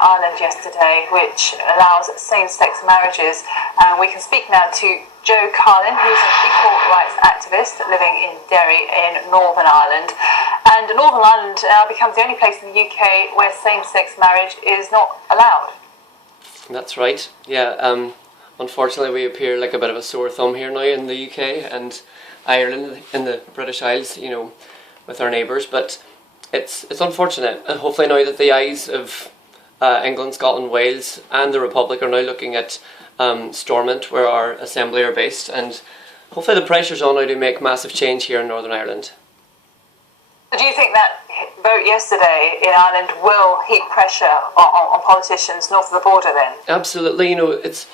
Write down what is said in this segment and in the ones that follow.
Ireland yesterday, which allows same-sex marriages, and we can speak now to Joe Carlin, who's an equal rights activist living in Derry in Northern Ireland. And Northern Ireland now becomes the only place in the UK where same-sex marriage is not allowed. That's right, yeah. Unfortunately, we appear like a bit of a sore thumb here now in the UK and Ireland, in the British Isles, you know, with our neighbours, but it's unfortunate, and hopefully now that the eyes of England, Scotland, Wales and the Republic are now looking at Stormont, where our assembly are based, and hopefully the pressure's on now to make massive change here in Northern Ireland. Do you think that vote yesterday in Ireland will heap pressure on politicians north of the border then? Absolutely, you know, it's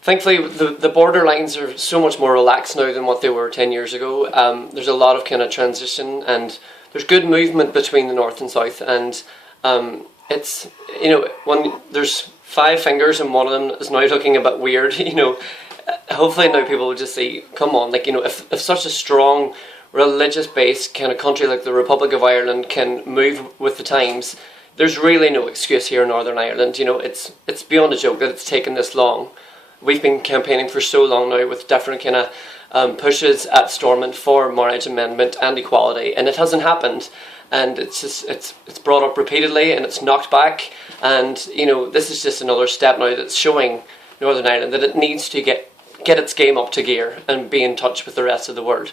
thankfully the border lines are so much more relaxed now than what they were 10 years ago. There's a lot of kind of transition, and there's good movement between the north and south, and it's, you know, when there's 5 fingers and one of them is now looking a bit weird, you know, hopefully now people will just see, come on, like, you know, if such a strong religious-based kind of country like the Republic of Ireland can move with the times, there's really no excuse here in Northern Ireland. You know, it's beyond a joke that it's taken this long. We've been campaigning for so long now with different kind of pushes at Stormont for marriage amendment and equality, and it hasn't happened. And it's brought up repeatedly, and it's knocked back. And you know, this is just another step now that's showing Northern Ireland that it needs to get its game up to gear and be in touch with the rest of the world.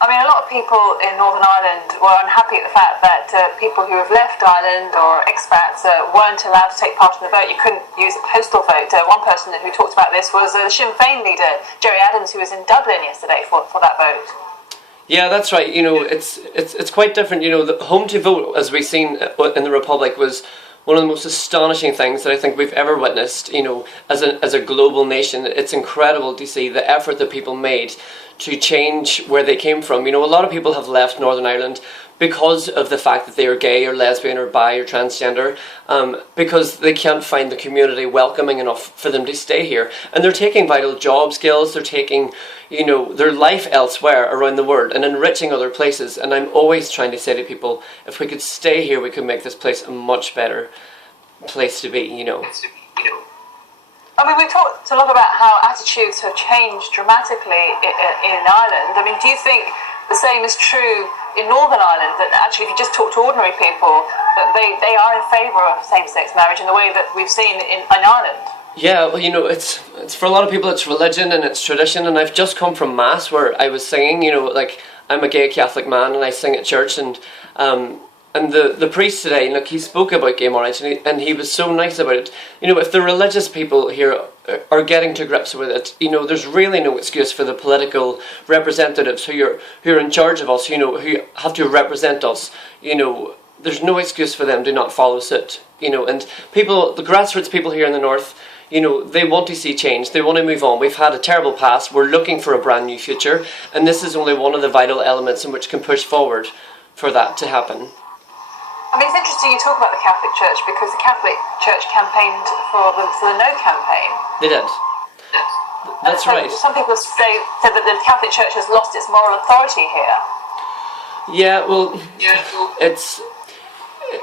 I mean, a lot of people in Northern Ireland were unhappy at the fact that people who have left Ireland or expats weren't allowed to take part in the vote. You couldn't use a postal vote. One person who talked about this was the Sinn Féin leader, Gerry Adams, who was in Dublin yesterday for that vote. Yeah, that's right. You know, it's quite different. You know, the home to vote, as we've seen in the Republic, was one of the most astonishing things that I think we've ever witnessed. You know, as a global nation, it's incredible to see the effort that people made to change where they came from. You know, a lot of people have left Northern Ireland because of the fact that they are gay or lesbian or bi or transgender, because they can't find the community welcoming enough for them to stay here. And they're taking vital job skills, they're taking, you know, their life elsewhere around the world and enriching other places. And I'm always trying to say to people, if we could stay here, we could make this place a much better place to be, you know. I mean, we talked a lot about how attitudes have changed dramatically in Ireland. I mean, do you think the same is true in Northern Ireland, that actually if you just talk to ordinary people, that they are in favour of same-sex marriage in the way that we've seen in Ireland? Yeah, well, you know, it's for a lot of people it's religion and it's tradition, and I've just come from Mass where I was singing, you know, like, I'm a gay Catholic man and I sing at church, and the priest today, look, he spoke about gay marriage, and he was so nice about it. You know, if the religious people here are getting to grips with it, you know, there's really no excuse for the political representatives who are in charge of us, you know, who have to represent us. You know, there's no excuse for them to not follow suit. You know, and people, the grassroots people here in the north, you know, they want to see change. They want to move on. We've had a terrible past. We're looking for a brand new future, and this is only one of the vital elements in which can push forward for that to happen. I mean, it's interesting you talk about the Catholic Church, because the Catholic Church campaigned for the No campaign. They did. That's right. Some people said that the Catholic Church has lost its moral authority here. Yeah, well,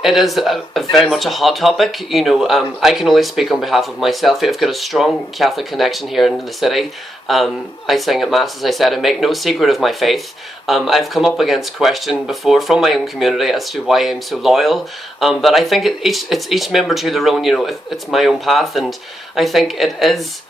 it is a very much a hot topic. You know, I can only speak on behalf of myself. I've got a strong Catholic connection here in the city. I sing at Mass, as I said. I make no secret of my faith. I've come up against question before from my own community as to why I'm so loyal. But I think it's each member to their own. You know, it's my own path, and I think it is.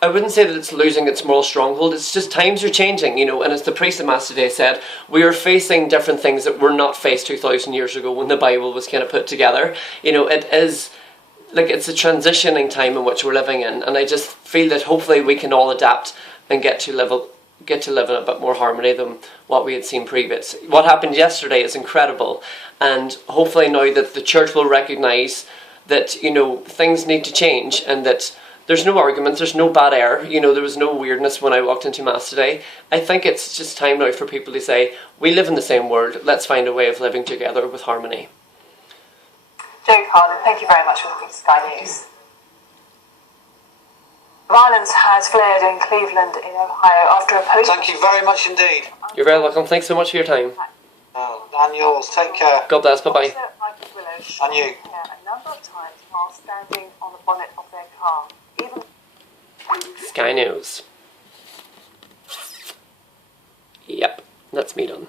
I wouldn't say that it's losing its moral stronghold. It's just times are changing, you know, and as the priest at Mass today said, we are facing different things that were not faced 2,000 years ago when the Bible was kind of put together. You know, it is, like, it's a transitioning time in which we're living in, and I just feel that hopefully we can all adapt and get to live in a bit more harmony than what we had seen previous. What happened yesterday is incredible, and hopefully now that the church will recognise that, you know, things need to change, and that there's no arguments, there's no bad air, you know, there was no weirdness when I walked into Mass today. I think it's just time now for people to say, we live in the same world, let's find a way of living together with harmony. Joe Carlin, thank you very much for looking at Sky News. Violence has flared in Cleveland in Ohio after a post... Thank you very much indeed. You're very welcome, thanks so much for your time. And yours, take care. God bless, bye-bye. And you. number of times while standing on the bonnet of their car. Even Sky News. Yep, that's me done.